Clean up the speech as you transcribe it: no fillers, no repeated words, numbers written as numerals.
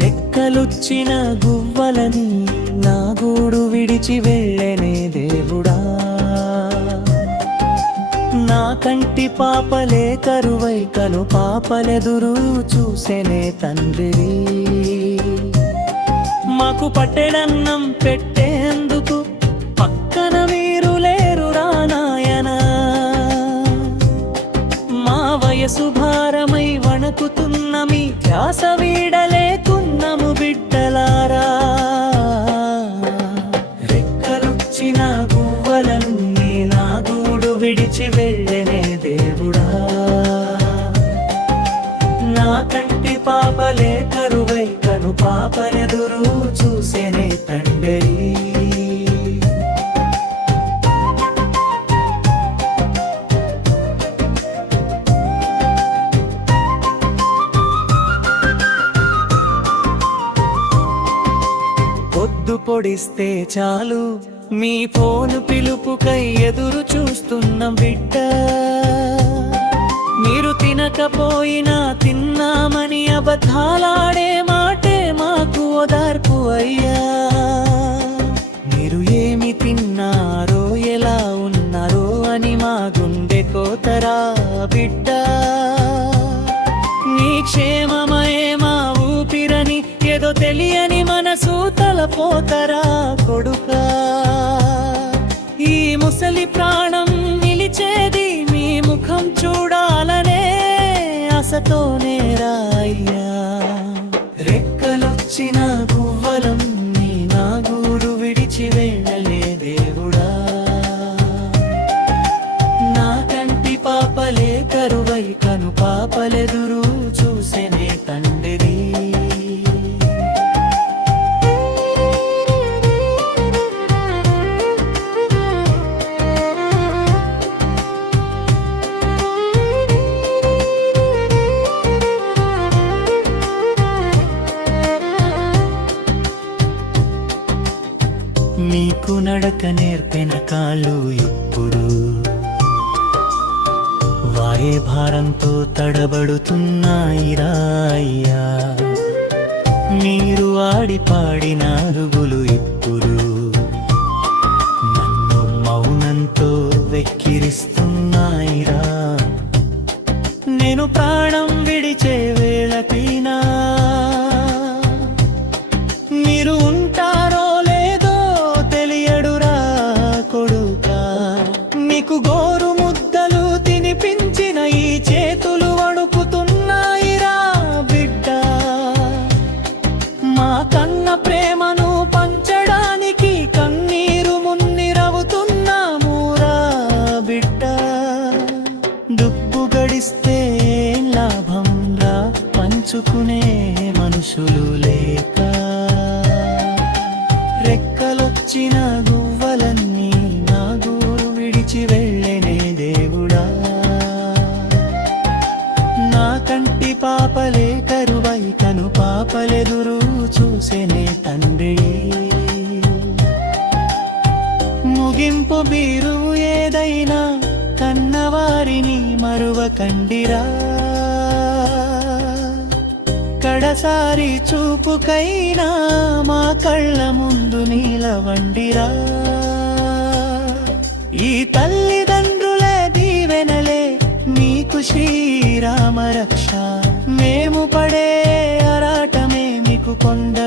రెక్కలొచ్చిన గువ్వలని నా గూడు విడిచి వెళ్ళనే దేవుడా, నా కంటి పాపలే కరువై కను పాపలెదురు చూసెనే తండ్రి. మాకు పట్టెడన్నం పెట్టేందుకు పక్కన మీరు లేరురా నాయనా, మా వయసు భారమై వణకుతున్న మీ ధ్యాస వీడలేకున్నము బిడ్డలారా. రెక్కలొచ్చిన గువ్వలన్నీ నా గూడు విడిచి వెళ్ళనే దేవుడా, నా కంటి పాపలే కరువై కను పాపలెదురు చూసెనే తండ్రి. పొద్దు పొడిస్తే చాలు మీ ఫోను పిలుపుకై ఎదురు చూస్తున్న బిడ్డ, మీరు తినకపోయినా తిన్నామని అబద్ధాలాడే మాటే మాకు ఓదార్పు అయ్యా. మీరు ఏమి తిన్నారో ఎలా ఉన్నారో అని మా గుండె కోతరా బిడ్డ, నీ క్షేమమయే మా ఊపిరని ఏదో తెలియని మనసు తలపోతరా కొడుకా. ఈ ముసలి ప్రాణం నిలిచేది మీ ముఖం చూడాలనే ఆశతోనే రాయ్యా. రెక్కలొచ్చిన గువ్వలం నీ నా గూడు విడిచి వెళ్ళలే దేవుడా, నా కంటి పాపలే కరువై కను పాపలెదురు చూసెనే తండ్రి. నీకు నడక నేర్పిన కాళ్ళు ఇప్పుడు వాయే భారంతో తడబడుతున్నాయిరా అయ్యా. మీరు ఆడి పాడిన అరుగులు ఇప్పుడు నన్ను మౌనంతో వెక్కిరిస్తున్నాయిరా. నేను ప్రాణం విడిచే వేళకైనా మీరు ఉంటారో లేదో తెలియడురా కొడుకా. నీకు గోరు ముద్దలు తినిపించిన ఈ చేతులు వణుకుతున్నాయిరా బిడ్డ, మా కన్న ప్రేమను పంచడానికి కన్నీరు మున్నిరవుతున్నామురా బిడ్డ. దుబ్బు గడిస్తే లాభంరా పంచుకునే మనుషులు లేక, రెక్కలొచ్చిన గువ్వలన్నీ నా గూడు విడిచి వెళ్ళనే దేవుడా, నా కంటి పాపలే కరువై కను పాపలెదురు చూసెనే తండ్రి. ముగింపు మీరు ఏదైనా కన్నవారిని మరువకండిరా, కడసారి చూపుకైనా మా కళ్ళ ముందు నిలవండిరా. ఈ తల్లిదండ్రుల దీవెనలే నీకు శ్రీరామ రక్ష, మేము పడే ఆరాటమే మీకు కొండ